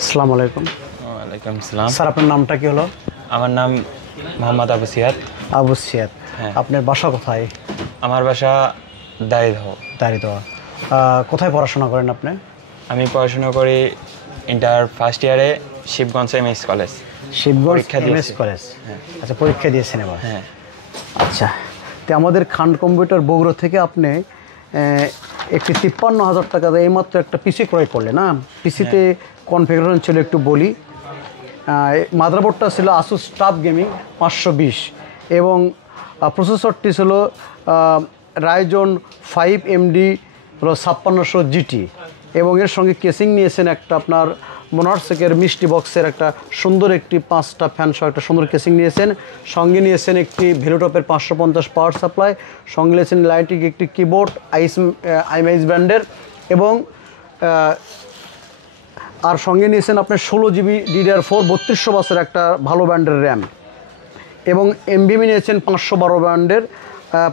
আসসালামু আলাইকুম। ওয়ালাইকুম আসসালাম। স্যার আপনার নামটা কি হলো? আমার নাম মোহাম্মদ আবু সিয়াদ। আবু সিয়াদ। হ্যাঁ। আপনার বাসা কোথায়? আমার বাসা দাড়িদহ। দাঁড়িয়ে। কোথায় পড়াশোনা করেন আপনি? আমি পড়াশোনা করি ইন্টার ফার্স্ট ইয়ারে শিবগঞ্জ এমএস কলেজ। শিবগঞ্জ পরীক্ষা এমএস দিয়েছি। কলেজ। হ্যাঁ। আচ্ছা, পরীক্ষা দিয়েছেন এবার? হ্যাঁ। আচ্ছা, তো আমাদের খান কম্পিউটার বগুড়া থেকে আপনি একটি 53,000 টাকা দিয়ে এইমাত্র একটা পিসি ক্রয় করলেন না? পিসিতে কনফিগারেশন ছিল একটু বলি। মাদারবোর্ডটা ছিল আসুস টাফ গেমিং 520 এবং প্রসেসরটি ছিল রাইজন 5 এমডি হলো 5600 জিটি এবং এর সঙ্গে কেসিং নিয়েছেন একটা আপনার মোনার্সেকের মিষ্টি বক্সের একটা সুন্দর একটি 5টা ফ্যান সহ একটা সুন্দর কেসিং নিয়েছেন। সঙ্গে নিয়েছেন একটি ভেলোটপের 550 পাওয়ার সাপ্লাই, সঙ্গে নিয়েছেন লাইটিক একটি কিবোর্ড আইমাইজ ব্র্যান্ডের এবং আর সঙ্গে নিয়েছেন আপনার 16 জিবি DDR4 3200 বাসের একটা ভালো ব্র্যান্ডের র্যাম এবং এমবিএম নিয়েছেন 512 ব্র্যান্ডের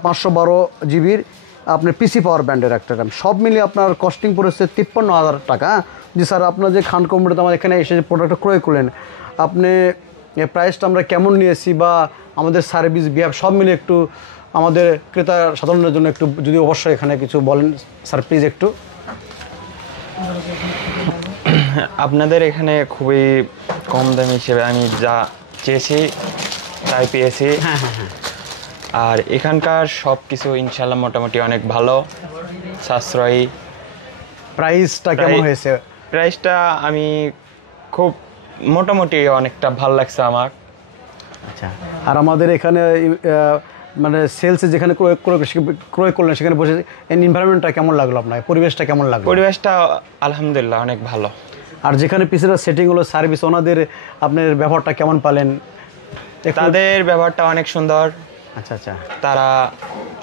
512 জিবির আপনার পিসি পাওয়ার ব্র্যান্ডের একটা র্যাম। সব মিলিয়ে আপনার কস্টিং পড়েছে 53,000 টাকা। জি স্যার, আপনার যে খান কম্পিউটার আমার এখানে এসে যে প্রোডাক্টটা ক্রয় করলেন, আপনি প্রাইসটা আমরা কেমন নিয়েছি বা আমাদের সার্ভিস বিহেভ সব মিলিয়ে একটু আমাদের ক্রেতা সাধারণের জন্য একটু যদি অবশ্যই এখানে কিছু বলেন স্যার প্লিজ একটু। আপনাদের এখানে খুবই কম দাম হিসেবে আমি যা চেয়েছি তাই পেয়েছি। হ্যাঁ হ্যাঁ হ্যাঁ। আর এখানকার সব কিছু ইনশাল্লাহ মোটামুটি অনেক ভালো, সাশ্রয়ী। প্রাইসটা কেমন হয়েছে? প্রাইসটা আমি খুব মোটামুটি অনেকটা ভালো লাগছে আমার। আচ্ছা, আর আমাদের এখানে মানে সেলসে যেখানে ক্রয় করলেন সেখানে বসে এনভায়রনমেন্টটা কেমন লাগলো আপনার? পরিবেশটা কেমন লাগলো? পরিবেশটা আলহামদুলিল্লাহ অনেক ভালো। আর যেখানে পিসিটা সেটিং হলো সার্ভিস, ওনাদের আপনার ব্যবহারটা কেমন পেলেন? তাদের ব্যবহারটা অনেক সুন্দর। আচ্ছা আচ্ছা তারা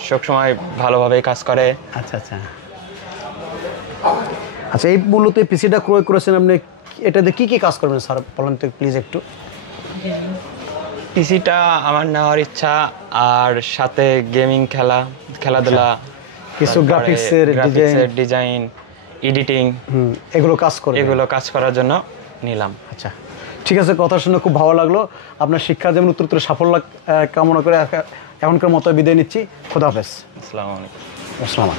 সবসময় ভালোভাবেই কাজ করে। আচ্ছা আচ্ছা আচ্ছা। এই মূলত পিসিটা ক্রয় করেছেন আপনি, এটাতে কী কী কাজ করবেন স্যার বলেন তো প্লিজ একটু। পিসিটা আমার নেওয়ার ইচ্ছা, আর সাথে গেমিং খেলাধুলা, কিছু গ্রাফিক্সের ডিজাইন, এডিটিং, এগুলো কাজ করার জন্য নিলাম। আচ্ছা ঠিক আছে, কথা শুনে খুব ভালো লাগলো। আপনার শিক্ষা যেমন উত্তরোত্তর সাফল্য কামনা করে এখনকার মতো বিদায় নিচ্ছি। খোদা হাফেজ। আসসালামু আলাইকুম। আসসালাম।